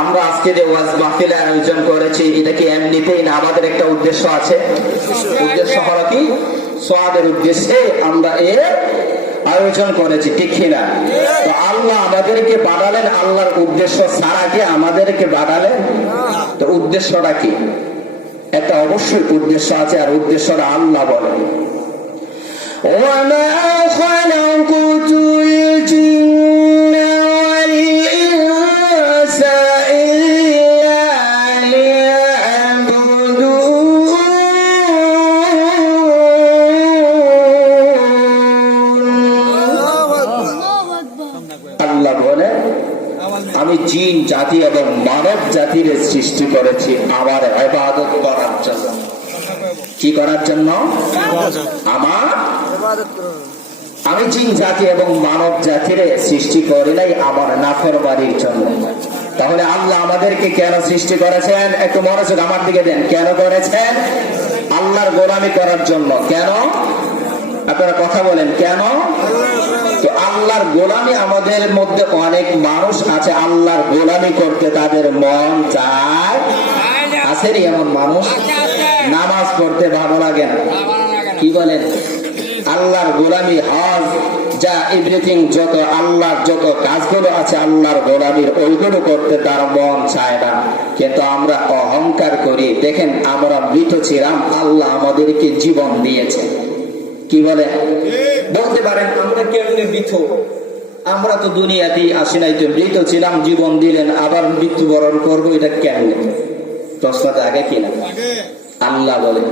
আমরা আজকে যে ওয়াজ মাহফিলের আয়োজন করেছি এটা কি এমনিতেই না, আমাদের একটা উদ্দেশ্য আছে। উদ্দেশ্য হলো কি, সওয়াবের উদ্দেশ্যে আমরা এর আয়োজন করেছি, ঠিক কিনা? তো আল্লাহ আমাদেরকে বানালেন আল্লাহর উদ্দেশ্য ছাড়া কি আমাদেরকে বানালেন? তো উদ্দেশ্যটা কি? একটা অবশ্যই উদ্দেশ্য আছে, আর উদ্দেশ্যটা আল্লাহ বলেন وَمَا خَلَقْتُ الْجِنَّ وَالْإِنسَ إِلَّا لِيَعْبُدُونِ আল্লাহ বলে আমি জিন জাতি এবং মানব জাতির সৃষ্টি করেছি আমার ইবাদত করার জন্য। কি করার জন্য? আমি জিন জাতি এবং মানব জাতির সৃষ্টি করি নাই আমার নাফরমানির জন্য। তাহলে আল্লাহ আমাদেরকে কেন সৃষ্টি করেছেন? একটু মনোযোগ আমার দিকে দেন। কেন করেছেন? আল্লাহর গোলামি করার জন্য। কেন? আপনারা কথা বলেন কেন? তো আল্লাহর গোলামি, আমাদের মধ্যে অনেক মানুষ আছে আল্লাহর গোলামি করতে তাদের মন চায়, আছে রে এমন মানুষ? নামাজ পড়তে ভালো লাগে না, কি বলেন? আল্লাহর গোলামি, হজ, যা এভরিথিং, যত আল্লাহর যত কাজগুলো আছে আল্লাহর গোলামির, ওইগুলো করতে তার মন চায় না। কিন্তু আমরা অহংকার করি। দেখেন, আমরা মৃত ছিলাম, আল্লাহ আমাদেরকে জীবন দিয়েছে। কি বলে? বলতে পারেন আমরা কেমনে মৃত? আমরা তো দুনিয়াতেই আসি নাই, তো মৃত ছিলাম, জীবন দিলেন, আবার মৃত্যুবরণ করবো, এটা কেমনে? প্রশ্নটা আগে কিনা? আল্লাহ বলে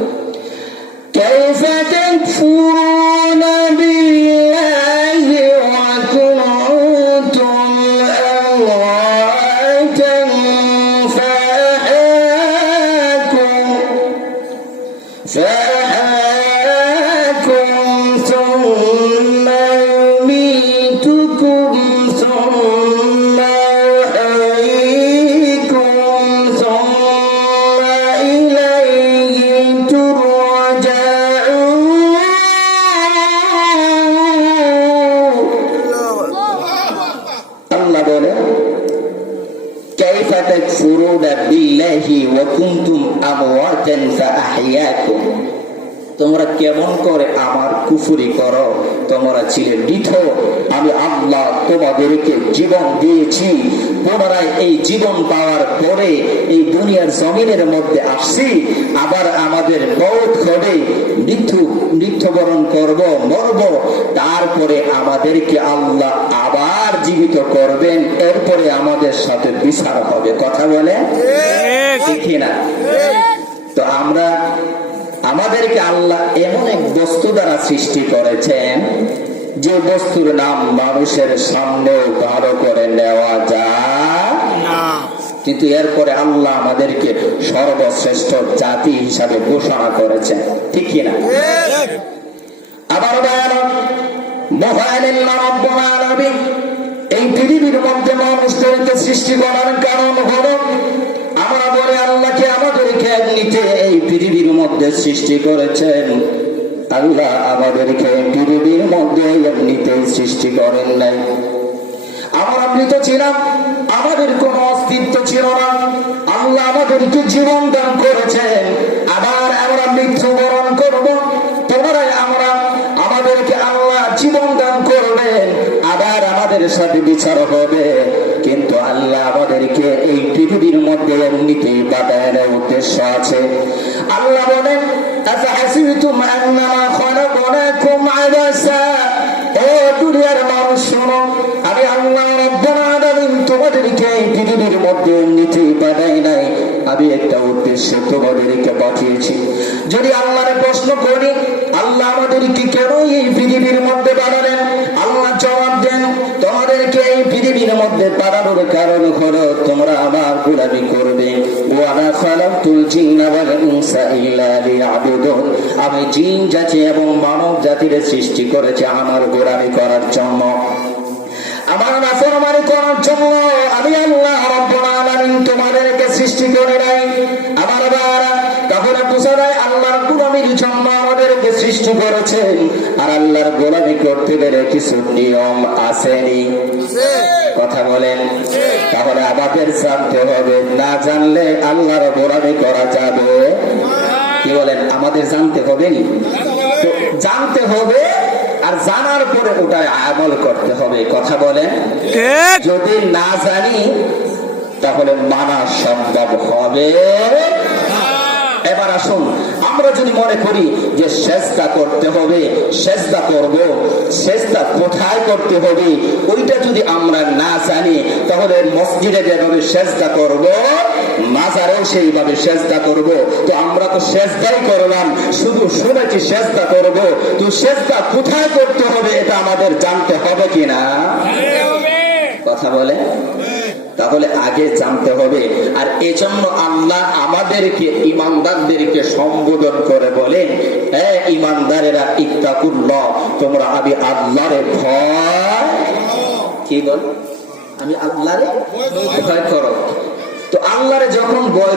কাইফা তাকফুরুনা বিল্লাহি ওয়া কুনতুম আমওয়াতান ফাআহাকুম থুম্মা ইউমীতুকুম থুম্মা ইউহয়ীকুম থুম্মা ইলাইহি তুরজাউন। আল্লাহ বলে কাইফা তাকফুরুনা বিল্লাহি ওয়া কুনতুম আমওয়াতান ফাআহইয়াকুম, তোমরা কেমন করে আমার কুফরি করো? তোমরা ছিলে মৃত, আমি আল্লাহ তোমাদেরকে জীবন দিয়েছি। পুনরায় এই জীবন পাওয়ার পরে এই দুনিয়ার জমিনের মধ্যে আসছি, আবার আমাদের মওত হবে, মৃত্যুবরণ করব, মরব, তারপরে আমাদেরকে আল্লাহ আবার জীবিত করবেন, এরপরে আমাদের সাথে বিচার হবে। কথা বলে ঠিক না? তো আমাদেরকে আল্লাহ এমন এক বস্তু দ্বারা সৃষ্টি করেছেন যে বস্তুর নাম মানুষের সামনেও ভালো করে নেওয়া যায় না, কিন্তু এরপরে আল্লাহ আমাদেরকে সর্বশ্রেষ্ঠ জাতি হিসাবে ঘোষণা করেছেন। ঠিক কিনা? আবার এই পৃথিবীর মধ্যে মানুষদেরকে সৃষ্টি করার কারণ হলো, আমরা বলে আল্লাহকে আমাদেরকে এমনিতে এই পৃথিবীর মধ্যে সৃষ্টি করেছেন। আল্লাহ আমাদেরকে পৃথিবীর মধ্যে এমনিতে সৃষ্টি করেন নাই। আমরা মৃত ছিলাম, আমাদের কোনো অস্তিত্ব ছিল না, আল্লাহ আমাদেরকে জীবন দান করেছেন। আবার আমরা মৃত্যুবরণ করব, পুনরায় আমাদেরকে আল্লাহ জীবন দান করবেন, আবার আমাদের সাথে বিচার হবে। কিন্তু আল্লাহ আমাদেরকে এই পৃথিবীর মধ্যে এমনিতেই পাঠানোর উদ্দেশ্য আছে। আল্লাহ বলেন আফাহাসিবতুম আন্নামা খালাকনাকুম আবাসা, ও দুনিয়ার মানুষ শোনো, আমি আল্লাহ রাব্বুল আলামিন তোমাদেরকে এই পৃথিবীর মধ্যে এমনিতেই পাঠাই নাই, আমি একটা উদ্দেশ্যে তোমাদেরকে পাঠিয়েছি। যদি আল্লাহর প্রশ্ন করি আল্লাহ আমাদেরকে কেন এই পৃথিবীর মধ্যে পাঠালেন, আল্লাহ জবাব দেন তোমাদেরকে এই পৃথিবীর মধ্যে পাঠানোর কারণ হলো তোমরা আমার গোলামি করবে। ওয়ামা খালাকতুল জিন্না ওয়াল ইনসা ইল্লা লিয়াবুদুন, আমি জিন জাতি এবং মানব জাতির সৃষ্টি করেছি আমার গোলামি করার জন্য, আমার নাফরমানি করার জন্য। আমি আল্লাহ রাব্বুল আলামিন তোমাদেরকে সৃষ্টি করে নাই। আমার বাবা, তাহলে বুঝা যায় আল্লাহর গোলামির জন্য আমাদেরকে সৃষ্টি করেছেন। আর আল্লাহর গোলামি করতে গেলে কিছু নিয়ম আসেনি। কথা বলেন? তাহলে আমাদের জানতে হবে, না জানলে আল্লাহর গোলামি করা যাবে। কি বলেন? আমাদের জানতে হবে নি? তো জানতে হবে, আর জানার পরে ওটাই আমল করতে হবে। কথা বলেন? যদি না জানি তাহলে মানা সম্ভব হবে। এবার আসুন, আমরা যদি মনে করি যে সেজদা করতে হবে, সেজদা করব, সেজদা কোথায় করতে হবে ওইটা যদি আমরা না জানি, তাহলে মসজিদে যেভাবে সেজদা করব, মাজারেও সেইভাবে সেজদা করব। তো আমরা তো সেজদাই করলাম, শুধু শুনেছি সেজদা করব, তো সেজদা কোথায় করতে হবে এটা আমাদের জানতে হবে কিনা? কথা বলে? তাহলে আগে জানতে হবে। আর এজন্য আল্লাহ আমাদেরকে, ইমানদারদেরকে সম্বোধন করে বলেন, হে ইমানদারেরা, ইত্তাকুল্লাহ, তোমরা আমি আল্লাহরে ভয়, কি বল? আমি আল্লাহরে ভয় করো। তো আল্লাহরে যখন ভয়